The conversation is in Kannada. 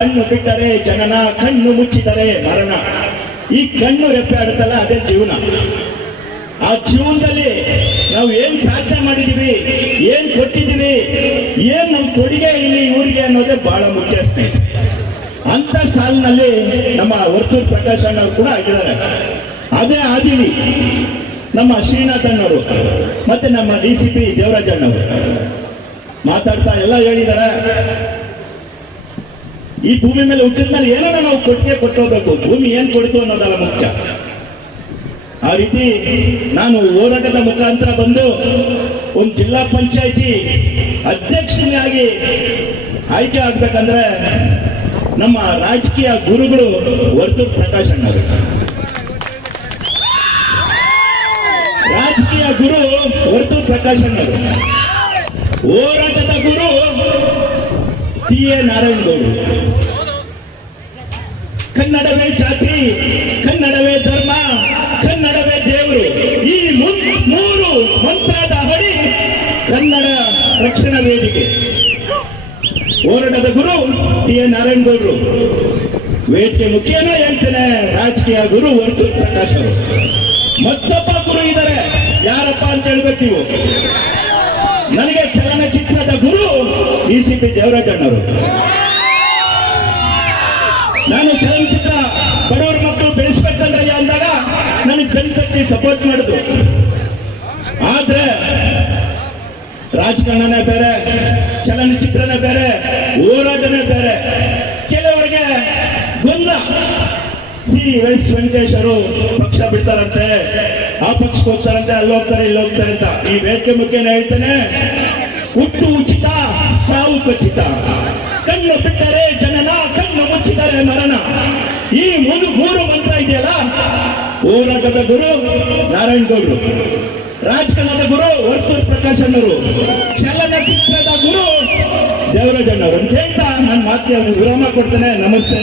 ಕಣ್ಣು ಬಿಟ್ಟರೆ ಜನನ, ಕಣ್ಣು ಮುಚ್ಚಿದರೆ ಮರಣ. ಈ ಕಣ್ಣು ರೆಪ್ಪೆ ಆಡುತ್ತಲ್ಲ ಅದೇ ಜೀವನ. ಆ ಜೀವನದಲ್ಲಿ ನಾವು ಏನ್ ಸಾಧನೆ ಮಾಡಿದೀವಿ, ಏನ್ ಕೊಟ್ಟಿದೀವಿ, ಏನ್ ನಮ್ ಕೊಡುಗೆ ಇಲ್ಲಿ ಊರಿಗೆ ಅನ್ನೋದೇ ಬಹಳ ಮುಖ್ಯ. ಅಂತ ಸಾಲಿನಲ್ಲಿ ನಮ್ಮ ವರ್ತೂರ್ ಪ್ರಕಾಶ್ ಅಣ್ಣವರು ಕೂಡ ಆಗಿದ್ದಾರೆ. ಅದೇ ಆದಿಲಿ ನಮ್ಮ ಶ್ರೀನಾಥ್ ಅಣ್ಣವರು ಮತ್ತೆ ನಮ್ಮ DCP ದೇವರಾಜ್ ಅಣ್ಣವರು ಮಾತಾಡ್ತಾ ಎಲ್ಲ ಹೇಳಿದ್ದಾರೆ. ಈ ಭೂಮಿ ಮೇಲೆ ಹುಟ್ಟಿದ ಮೇಲೆ ಏನೋ ನಾವು ಕೊಟ್ಟಿಗೆ ಕೊಟ್ಟೋಗ್ಬೇಕು, ಭೂಮಿ ಏನ್ ಕೊಡ್ತು ಅನ್ನೋದಲ್ಲ ಮುಖ್ಯ. ಆ ರೀತಿ ನಾನು ಹೋರಾಟದ ಮುಖಾಂತರ ಬಂದು ಒಂದು ಜಿಲ್ಲಾ ಪಂಚಾಯಿತಿ ಅಧ್ಯಕ್ಷನಾಗಿ ಆಯ್ಕೆ ಆಗ್ಬೇಕಂದ್ರೆ ನಮ್ಮ ರಾಜಕೀಯ ಗುರುಗಳು ವರ್ತೂರ್ ಪ್ರಕಾಶ್ ಅಣ್ಣವರು. ರಾಜಕೀಯ ಗುರು ವರ್ತೂರ್ ಪ್ರಕಾಶ್ ಅಣ್ಣವರು, ಹೋರಾಟದ ಗುರು TA ನಾರಾಯಣಗೌಡರು. ಕನ್ನಡವೇ ಜಾತಿ, ಕನ್ನಡವೇ ಧರ್ಮ, ಕನ್ನಡವೇ ದೇವರು, ಈ ಮೂರು ಮಂತ್ರದ ಹಡಿ ಕನ್ನಡ ರಕ್ಷಣಾ ವೇದಿಕೆ. ಹೋರಾಟದ ಗುರು TA ನಾರಾಯಣಗೌಡರು, ವೇದಿಕೆ ಮುಖ್ಯನ ಹೇಳ್ತೇನೆ ರಾಜಕೀಯ ಗುರು ವರ್ತೂರ್ ಪ್ರಕಾಶ್ ಅವರು. ಮತ್ತೊಬ್ಬ ಗುರು ಇದ್ದಾರೆ, ಯಾರಪ್ಪ ಅಂತ ಹೇಳ್ಬೇಕು ನೀವು. ನನಗೆ ಚಲನಚಿತ್ರದ ಗುರು DCP ದೇವರಾಜ್ ಅಣ್ಣವರು. ನಾನು ಚಲನಚಿತ್ರ ಬಡವರ ಮಕ್ಕಳು ಬೆಳೆಸ್ಬೇಕಂದ್ರೆ ಅಂದಾಗ ನನಗೆ ಬೆನ್ತಟ್ಟಿ ಸಪೋರ್ಟ್ ಮಾಡಿದ್ರು. ಆದ್ರೆ ರಾಜಕಾರಣನೇ ಬೇರೆ, ಚಲನಚಿತ್ರನೇ ಬೇರೆ, ಹೋರಾಟನೇ ಬೇರೆ. ಕೆಲವರಿಗೆ ಗೊಂದಲ, CVS ವೆಂಕಟೇಶ್ ಅವರು ಪಕ್ಷ ಬಿಡ್ತಾರಂತೆ, ಆ ಪಕ್ಷಕ್ಕೆ ಹೋಗ್ತಾರಂತೆ, ಅಲ್ಲಿ ಹೋಗ್ತಾರೆ, ಇಲ್ಲಿ ಹೋಗ್ತಾರೆ ಅಂತ. ಈ ವೇದಿಕೆ ಮುಖ್ಯನ ಹೇಳ್ತೇನೆ, ಹುಟ್ಟು ಉಚಿತ, ಸಾವು ಖಚಿತ. ಕಣ್ಣು ಬಿಟ್ಟರೆ ಜನನ, ಕಣ್ಣು ಮುಚ್ಚಿದರೆ ಮರಣ. ಈ ಮೂರು ಮಂತ್ರ ಇದೆಯಲ್ಲ, ಹೋರಾಟದ ಗುರು ನಾರಾಯಣಗೌಡರು, ರಾಜಕಾರಣದ ಗುರು ವರ್ತೂರ್ ಪ್ರಕಾಶ್ ಅಣ್ಣವರು, ಚಲನಚಿತ್ರದ ಗುರು ದೇವರಾಜ್ ಅಣ್ಣವರು ಅಂತ ಹೇಳ್ತಾ ನನ್ನ ಮಾತಿಗೆ ವಿರಾಮ ಕೊಡ್ತೇನೆ. ನಮಸ್ತೆ.